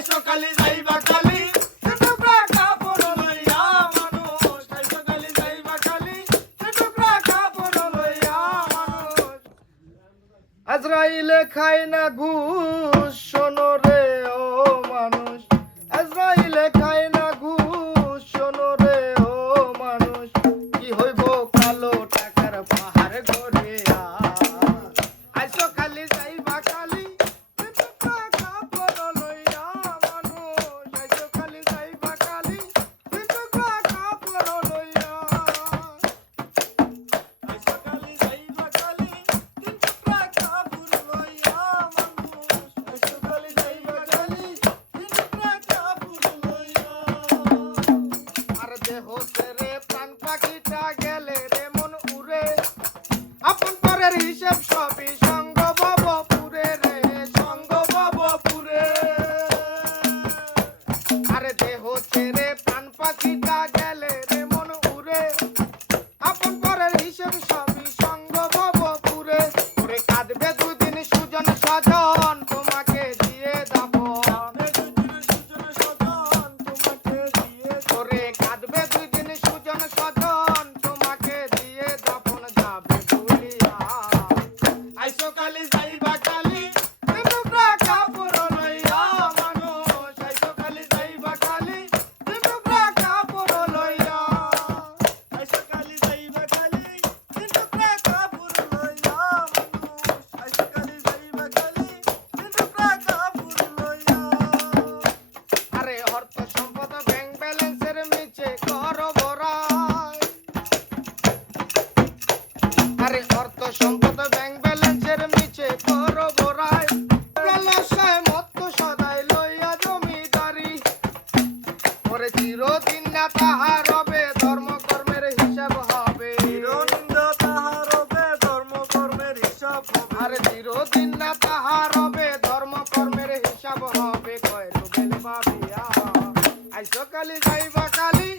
আইসো কালি যাইবা কালি টুকরা কাপড় লইয়া মানুষ আইসো কালি যাইবা কালি টুকরা কাপড় লইয়া মানুষ আজরাইলে খায় না ঘুষ শোনো রে ও মানুষ আজরাইলে খায় না ঘুষ শোনো রে ও মানুষ কি হইব কালো টাকার পাহাড় গড়ে আইসো খালি যাইবা খালি টুকরা কাপড় লইয়া মানুষ আইসো খালি যাইবা খালি টুকরা কাপড় লইয়া আইসো কালি যাইবা কালি টুকরা কাপড় লইয়া মানুষ আইসো কালি যাইবা কালি টুকরা কাপড় লইয়া আর দেহ সেরে প্রাণ পাখিটা গেলে রে মন উড়ে আপন পরের হিসেব সবই সঙ্গ পুরে রে সঙ্গ পুরে আরে দেহ ছেড়ে প্রাণ পাখিটা গেলে রে মন উড়ে আপন পরের হিসেব সবই সঙ্গ পুরে ওরে কাঁদবে দুদিন সুজন স্বজন তোমাকে দিয়ে দাপন ওরে কাঁদবে দুই দিন সুজন স্বজন তোমাকে দিয়ে দাপন যাবে ভুলিয়া আইসো কালি যাইবা কালি টুকরা কাপড় লইয়া মানুষ আইসো কালি যাইবা কালি টুকরা কাপড় লইয়া আইসো কালি যাইবা কালি টুকরা কাপড় লইয়া মানুষ আইসো কালি যাইবা কালি টুকরা কাপড় লইয়া আরে অর্থ সম্পদ ব্যাংক ব্যালেন্সের নিচে করো ভরাই আরে অর্থ সম্পদ ব্যাংক ব্যালেন্সের নিচে করো ভরাই লালসায় মত্ত সদাই লইয়া জমিদারি ওরে চিরদিন না তাহার হবে ধর্ম কর্মের হিসাব হবে চিরনিন্দ তাহার হবে ধর্ম কর্মের হিসাব হবে আরে চিরদিন না তাহার হবে ধর্ম কর্মের হিসাব হবে কয় রুবেল ভাবিয়া আইসো কালি যাইবা কালি